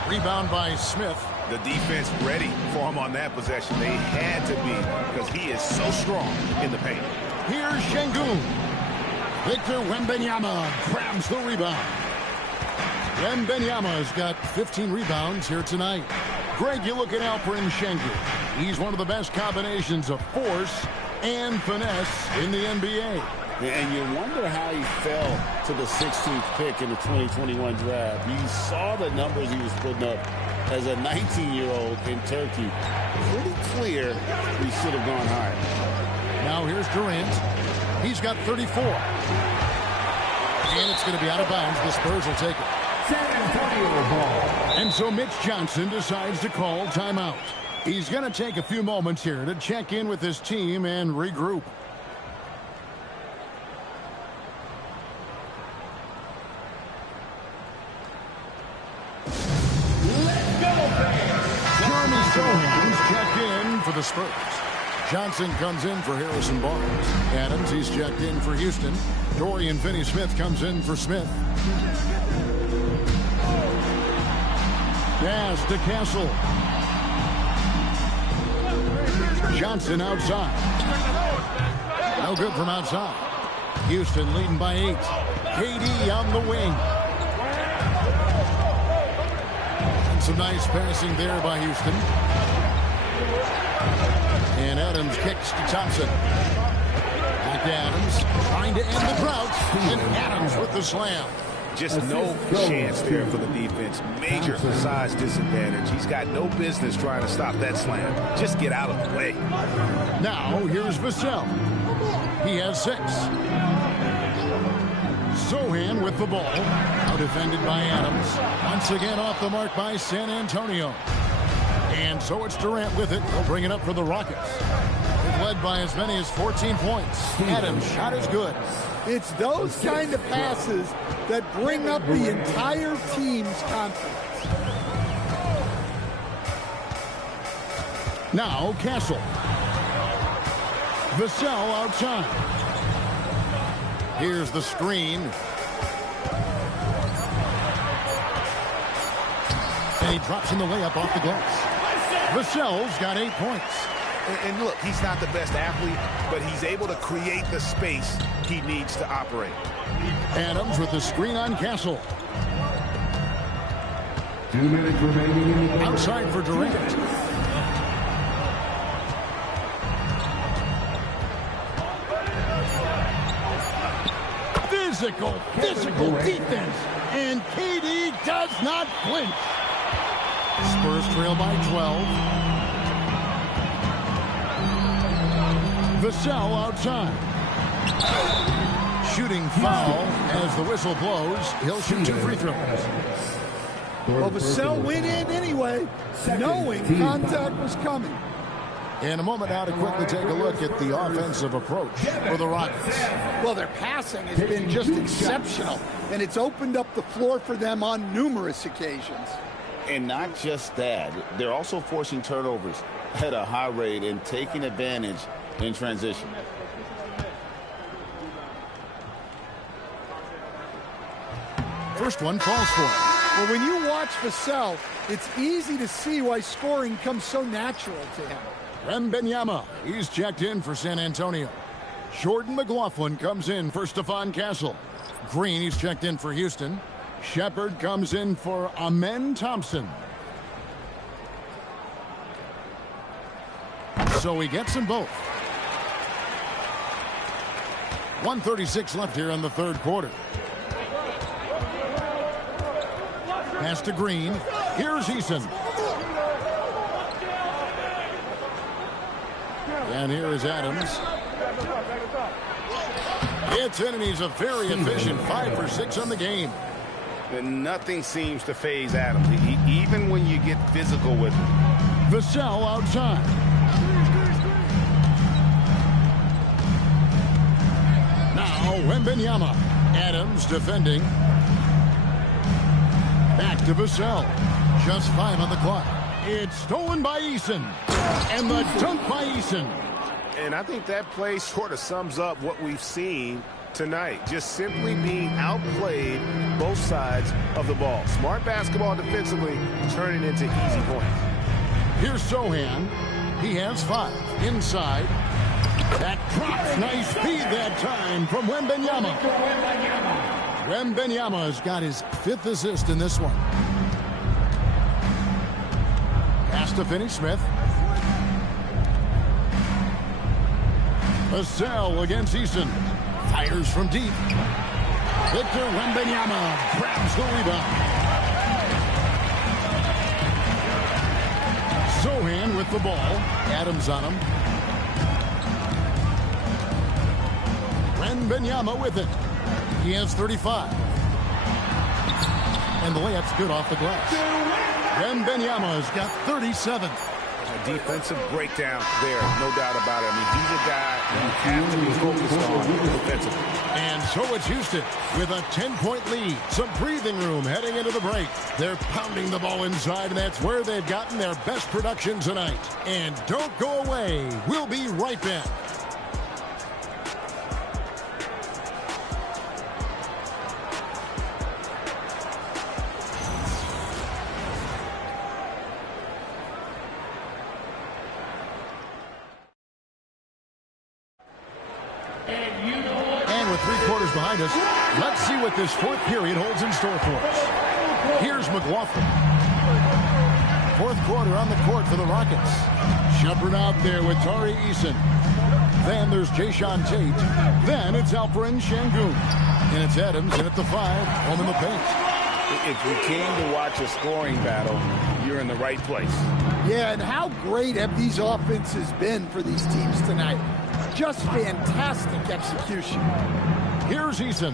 Rebound by Smith. The defense ready for him on that possession. They had to be because he is so strong in the paint. Here's Şengün. Victor Wembanyama grabs the rebound. Wembanyama's got 15 rebounds here tonight. Greg, you look at Alperen Şengün. He's one of the best combinations of force and finesse in the NBA. And you wonder how he fell to the 16th pick in the 2021 draft. You saw the numbers he was putting up as a 19-year-old in Turkey. Pretty clear he should have gone higher. Now here's Durant. He's got 34. And it's going to be out of bounds. The Spurs will take it. San Antonio ball. And so Mitch Johnson decides to call timeout. He's going to take a few moments here to check in with his team and regroup. Let's go, fans. Jeremy Sohan's checked in for the Spurs. Johnson comes in for Harrison Barnes. Adams, he's checked in for Houston. Dorian Finney-Smith comes in for Smith. Pass to Castle. Johnson outside. No good from outside. Houston leading by 8. KD on the wing. And some nice passing there by Houston. And Adams kicks to Thompson. Back to Adams, trying to end the drought. And Adams with the slam. Just no chance there for the defense. Major size disadvantage. He's got no business trying to stop that slam. Just get out of the way. Now here's Vassell. He has 6. Sohan with the ball. Now defended by Adams. Once again off the mark by San Antonio. And so it's Durant with it. He'll bring it up for the Rockets. They've led by as many as 14 points. Adams' shot is good. It's those kind of passes that bring up the entire team's confidence. Now Castle. Vassell outside. Here's the screen. And he drops in the layup off the glass. Vassell's got 8 points. And look, he's not the best athlete, but he's able to create the space he needs to operate. Adams with the screen on Castle. 2 minutes remaining in the quarter. Outside for Durant. Physical defense. And KD does not flinch. Spurs trail by 12. Vassell outside. Shooting foul as the whistle blows. He'll shoot 2 free throws. Well, Vassell went in anyway, knowing contact was coming. In a moment now to quickly take a look at the offensive approach for the Rockets. Well, their passing has been just exceptional, and it's opened up the floor for them on numerous occasions. And not just that, they're also forcing turnovers at a high rate and taking advantage in transition. First one falls for him. Well, when you watch Vassell, it's easy to see why scoring comes so natural to him. Wembanyama, he's checked in for San Antonio. Jordan McLaughlin comes in for Stephon Castle. Green, he's checked in for Houston. Shepard comes in for Amen Thompson. So he gets them both. 1:36 left here in the third quarter. Pass to Green. Here's Eason. And here is Adams. It's in, and he's a very efficient 5 for 6 on the game. And nothing seems to faze Adams, even when you get physical with him. Vassell outside. Now Wembanyama. Adams defending. Back to Vassell. Just 5 on the clock. It's stolen by Eason. And the dunk by Eason. And I think that play sort of sums up what we've seen tonight. Just simply being outplayed both sides of the ball. Smart basketball defensively, turning into easy points. Here's Sohan. He has 5. Inside. That drops. Nice speed that time from Wembanyama. Wembanyama has got his 5th assist in this one. Pass to Finney-Smith. Vassell against Eason. Fires from deep. Victor Wembanyama grabs the rebound. Sohan with the ball. Adams on him. Wembanyama with it. He has 35. And the layup's good off the glass. Wembanyama has got 37. A defensive breakdown there, no doubt about it. I mean, he's a guy you have to be focused on defensively. And so it's Houston with a 10-point lead. Some breathing room heading into the break. They're pounding the ball inside, and that's where they've gotten their best production tonight. And don't go away. We'll be right back. Behind us, let's see what this fourth period holds in store for us. Here's McLaughlin. Fourth quarter on the court for the Rockets. Shepard out there with Tari Eason. Then there's Jayshawn Tate. Then it's Alperen Şengün. And it's Adams in at the 5, home in the paint. If you came to watch a scoring battle, you're in the right place. Yeah, and how great have these offenses been for these teams tonight? Just fantastic execution. Here's Eason.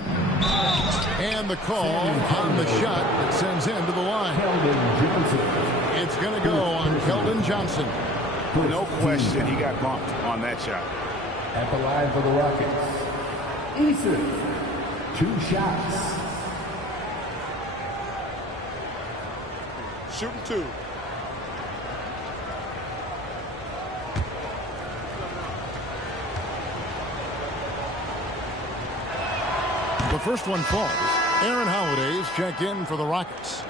And the call on the shot that sends him to the line. It's going to go on Keldon Johnson. No question, he got bumped on that shot. At the line for the Rockets, Eason, 2 shots. Shooting 2. The first one falls. Aaron Holiday's checked in for the Rockets.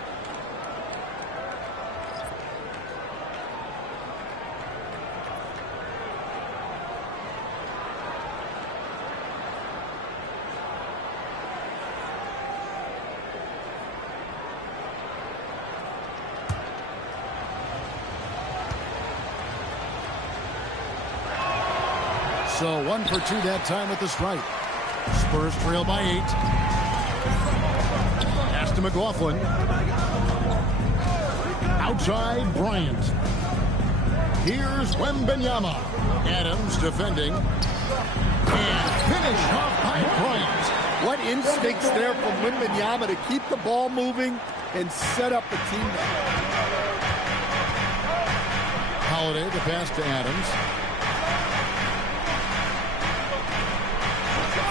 So 1 for 2 that time at the stripe. Spurs trail by 8. Pass to McLaughlin. Outside Bryant. Here's Wembanyama. Adams defending. And finished off by Bryant. What instincts there from Wembanyama to keep the ball moving and set up a teammate. Holiday, the pass to Adams.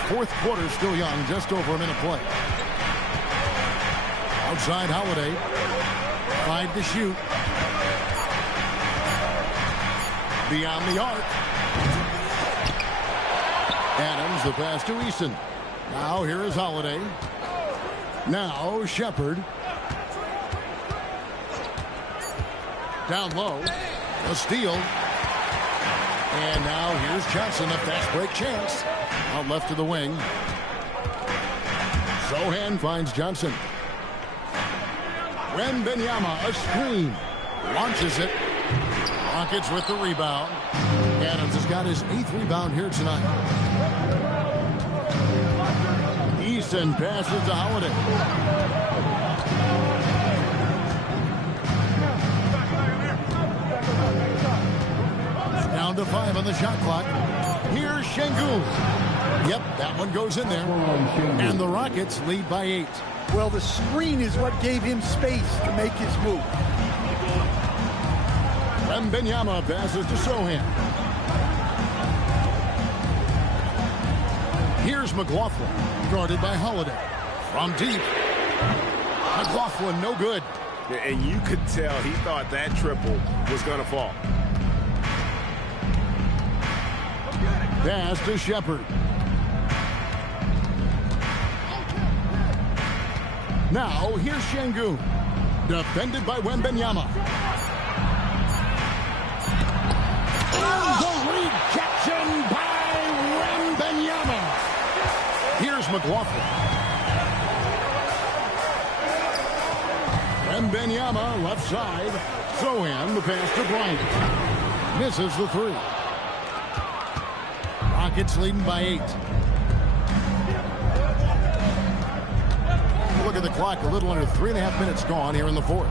Fourth quarter still young, just over a minute play. Outside Holiday. 5 to shoot. Beyond the arc. Adams, the pass to Eason. Now here is Holiday. Now Shepard. Down low. A steal. And now here's Johnson, a fast break chance. Out left to the wing. Sohan finds Johnson. Wembanyama, a screen. Launches it. Rockets with the rebound. Adams has got his 8th rebound here tonight. Eason passes to Holiday. Down to 5 on the shot clock. Here's Şengün. Yep, that one goes in there. And the Rockets lead by 8. Well, the screen is what gave him space to make his move. Wembanyama passes to Sohan. Here's McLaughlin, guarded by Holiday. From deep. McLaughlin, no good. And you could tell he thought that triple was going to fall. Pass to Shepard. Now, here's Şengün. Defended by Wembanyama. The rejection by Wembanyama. Here's McLaughlin. Wembanyama, left side. Sohan, the pass to Bryant. Misses the 3. Rockets leading by 8. Look at the clock, a little under 3.5 minutes gone here in the 4th.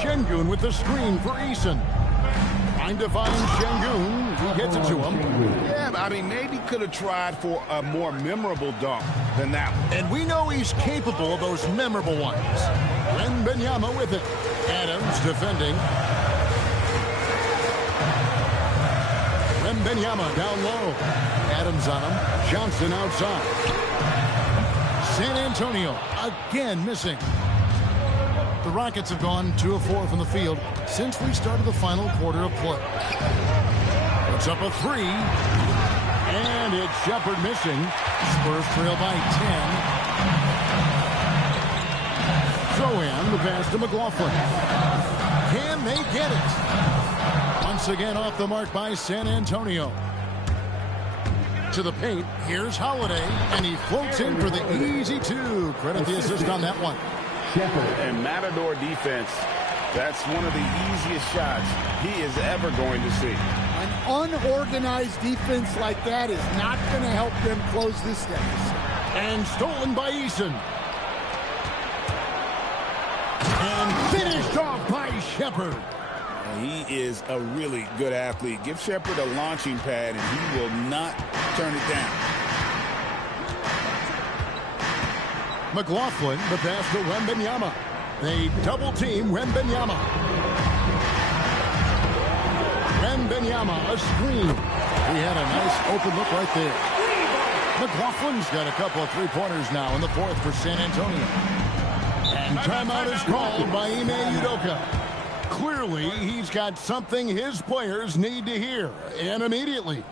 Şengün with the screen for Eason. Trying to find Şengün. He gets it to him. Yeah, I mean, maybe could have tried for a more memorable dunk than that one. And we know he's capable of those memorable ones. Wembanyama with it. Adams defending. Wembanyama down low. Adams on him. Johnson outside. San Antonio again missing. The Rockets have gone 2 of 4 from the field since we started the final quarter of play. Puts up a 3. And it's Shepherd missing. Spurs trail by 10. Throw in the pass to McLaughlin. Can they get it? Once again off the mark by San Antonio. To the paint. Here's Holiday. And he floats in for the easy 2. Credit the assist on that one. And Matador defense, that's one of the easiest shots he is ever going to see. An unorganized defense like that is not going to help them close this deficit. And stolen by Eason. And finished off by Shepherd. He is a really good athlete. Give Shepherd a launching pad, and he will not turn it down. McLaughlin, the pass to Wembanyama. They double-team Wembanyama. Wembanyama, a screen. He had a nice open look right there. McLaughlin's got a couple of three-pointers now in the 4th for San Antonio. And timeout is called by Ime Udoka. Clearly, he's got something his players need to hear, and immediately.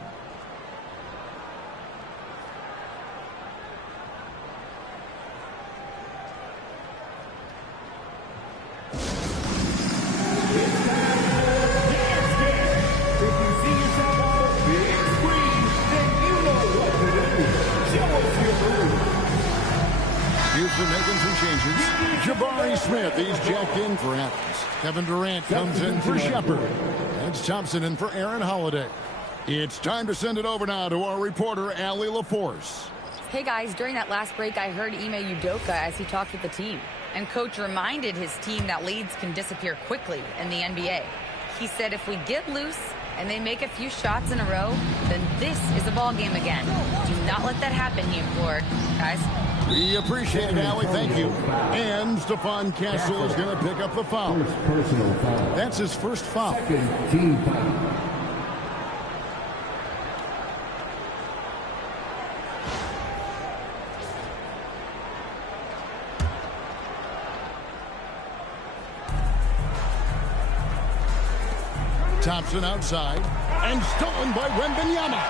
Houston making some changes. Jabari Smith, he's jacked in for Adams. Kevin Durant comes in for Shepherd. That's Thompson in for Aaron Holiday. It's time to send it over now to our reporter, Allie LaForce. Hey guys, during that last break, I heard Ime Udoka as he talked with the team. And coach reminded his team that leads can disappear quickly in the NBA. He said if we get loose and they make a few shots in a row, then this is a ball game again. Do not let that happen, he implored. Guys. We appreciate it, Allie. Thank you. And Stephon Castle is going to pick up the foul. Personal foul. That's his first foul. Second team foul. Thompson outside. And stolen by Wembanyama.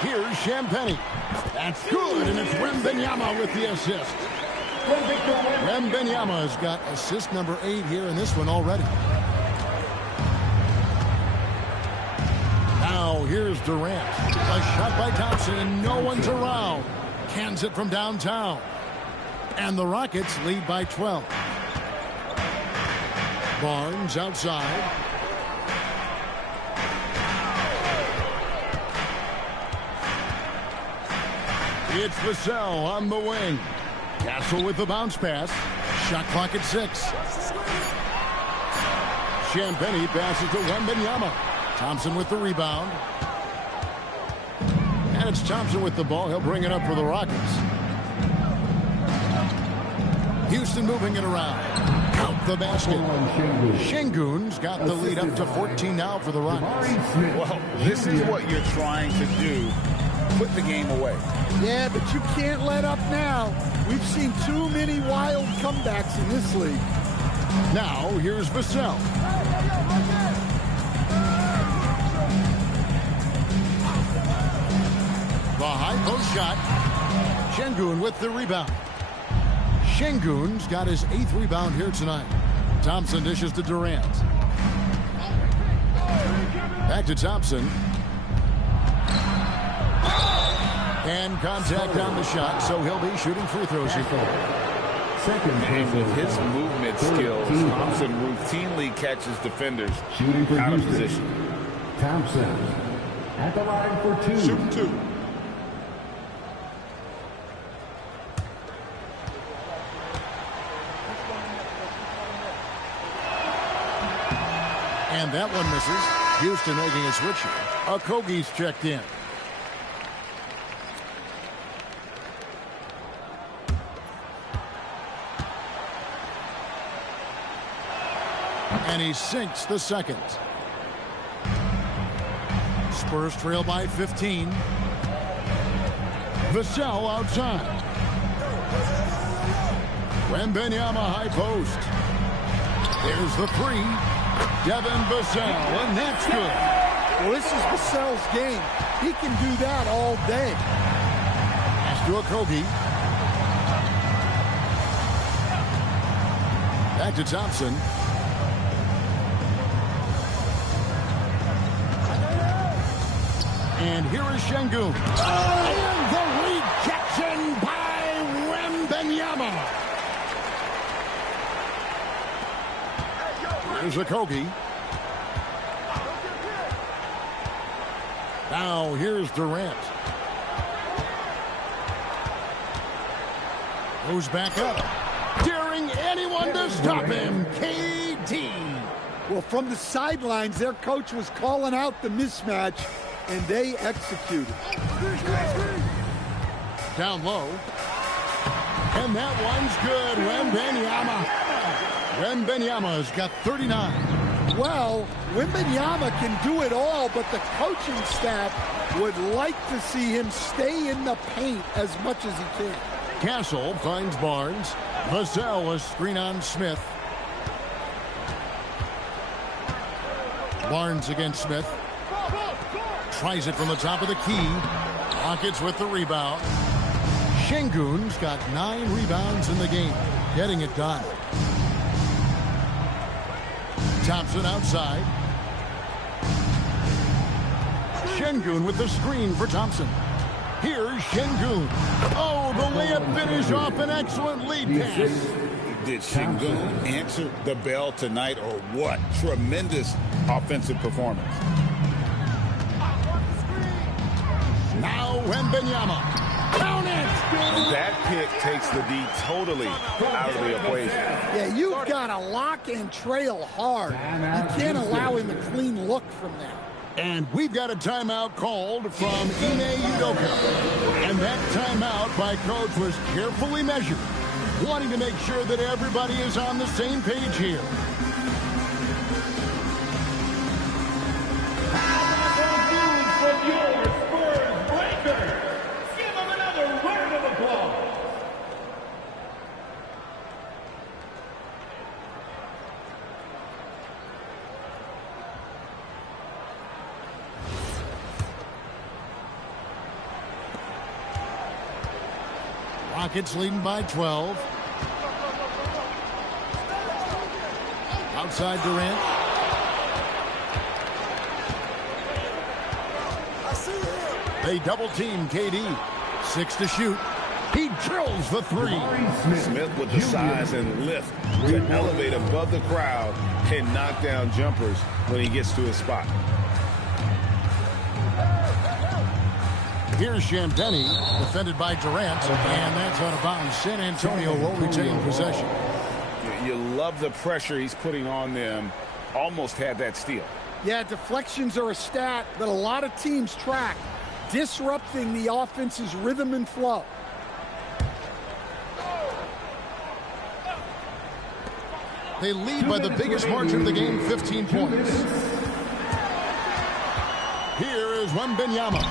Here's Champagnie. That's good, and it's Wembanyama with the assist. Wembanyama has got assist number 8 here in this one already. Now here's Durant. A shot by Thompson, and no one's around. Cans it from downtown. And the Rockets lead by 12. Barnes outside. It's Vassell on the wing. Castle with the bounce pass. Shot clock at 6. Champagnie passes to Wembanyama. Thompson with the rebound. And it's Thompson with the ball. He'll bring it up for the Rockets. Houston moving it around. Count the basket. Şengün's got the lead up to 14 now for the Rockets. Well, this is what you're trying to do. Put the game away. Yeah, but you can't let up now. We've seen too many wild comebacks in this league. Now, here's Vassell. The high post shot. Şengün with the rebound. Şengün's got his 8th rebound here tonight. Thompson dishes to Durant. Back to Thompson. And contact on the shot, so he'll be shooting free throws here. And with his movement skills, Thompson routinely catches defenders out of position. Thompson at the line for 2. Shooting 2. And And that one misses. Houston making a switch here. Okogie's checked in. And he sinks the second. Spurs trail by 15. Vassell outside. Wembanyama high post. There's the three. Devin Vassell, and that's good. Well, this is Vassell's game. He can do that all day. Pass to Okogie. Back to Thompson. And here is Şengün. And the rejection by Wembanyama. Here's Okogie. Now here's Durant. Goes back up. Daring anyone to stop him. KD. Well, from the sidelines, their coach was calling out the mismatch, and they executed. Down low. And that one's good. Wembanyama's got 39. Well, Wembanyama can do it all, but the coaching staff would like to see him stay in the paint as much as he can. Castle finds Barnes. Vassell a screen on Smith. Barnes against Smith. Tries it from the top of the key. Rockets with the rebound. Şengün's got 9 rebounds in the game. Getting it done. Thompson outside. Şengün with the screen for Thompson. Here's Şengün. Oh, the layup finish off an excellent lead pass. Did Şengün answer the bell tonight, or what? Tremendous offensive performance. Now Wembanyama. Count it! That pick takes the D totally out of the equation. Yeah, you've got to lock and trail hard. You can't allow him a clean look from that. And we've got a timeout called from Ime Udoka. And that timeout by coach was carefully measured, wanting to make sure that everybody is on the same page here. From your Spurs breakers. Give them another round of applause. Rockets leading by 12. Outside Durant. They double team KD. 6 to shoot. He drills the three. Smith with the size and lift to elevate above the crowd and knock down jumpers when he gets to his spot. Here's Champagnie, defended by Durant, and that's out of bounds. San Antonio will retain possession. You love the pressure he's putting on them. Almost had that steal. Yeah, deflections are a stat that a lot of teams track, disrupting the offense's rhythm and flow. They lead by the biggest margin of the game, 15 points. Here is Wembanyama.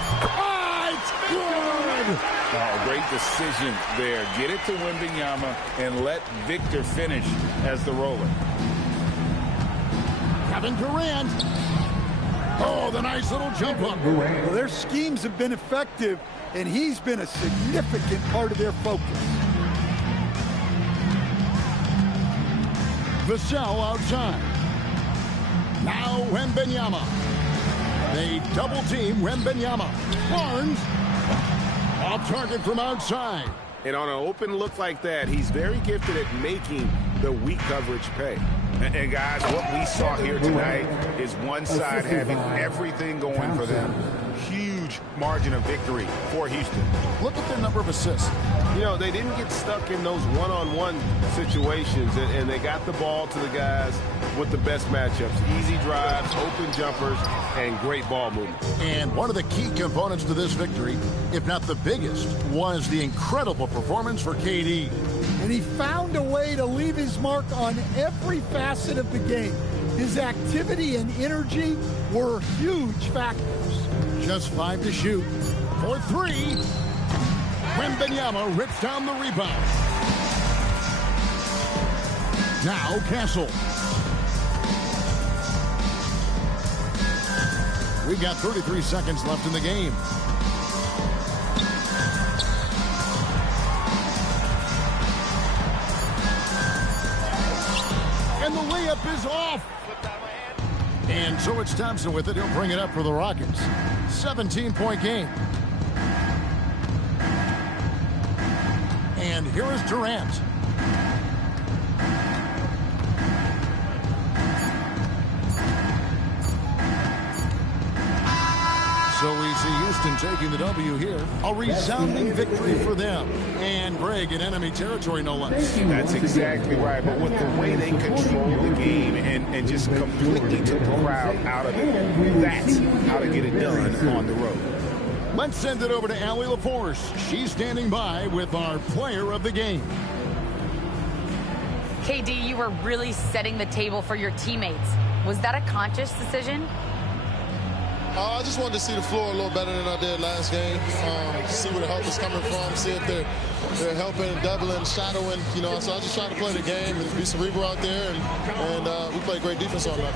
Good! Oh, great decision there. Get it to Wembanyama and let Victor finish as the roller. Kevin Durant. Oh, the nice little jump up. Well, their schemes have been effective, and he's been a significant part of their focus. Vassell outside. Now Wembanyama. They double team Wembanyama. Barnes. Off target from outside. And on an open look like that, he's very gifted at making the weak coverage pay. And guys, what we saw here tonight is one side having everything going for them. Huge huge margin of victory for Houston. Look at their number of assists. You know, they didn't get stuck in those one-on-one situations, and they got the ball to the guys with the best matchups. Easy drives, open jumpers, and great ball movement. And one of the key components to this victory, if not the biggest, was the incredible performance for KD. And he found a way to leave his mark on every facet of the game. His activity and energy were huge factors. Just 5 to shoot. For 3. Wembanyama rips down the rebound. Now Castle. We've got 33 seconds left in the game. And the layup is off. And so it's Thompson with it. He'll bring it up for the Rockets. 17-point game. And here is Durant. So we see Houston taking the W here. A resounding victory for them. And Greg in enemy territory, no less. That's exactly right. But with the way they control the game and just completely took the crowd out of it, that's how to get it done on the road. Let's send it over to Allie LaForce. She's standing by with our player of the game. KD, you were really setting the table for your teammates. Was that a conscious decision? I just wanted to see the floor a little better than I did last game. See where the help is coming from, see if they're helping, doubling, shadowing. You know, so I just try to play the game and be cerebral out there, and we played great defense all night.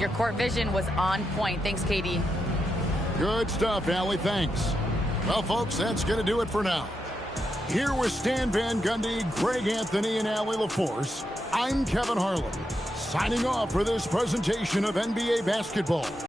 Your court vision was on point. Thanks, KD. Good stuff, Allie. Thanks. Well, folks, that's going to do it for now. Here with Stan Van Gundy, Greg Anthony, and Allie LaForce, I'm Kevin Harlan, signing off for this presentation of NBA basketball.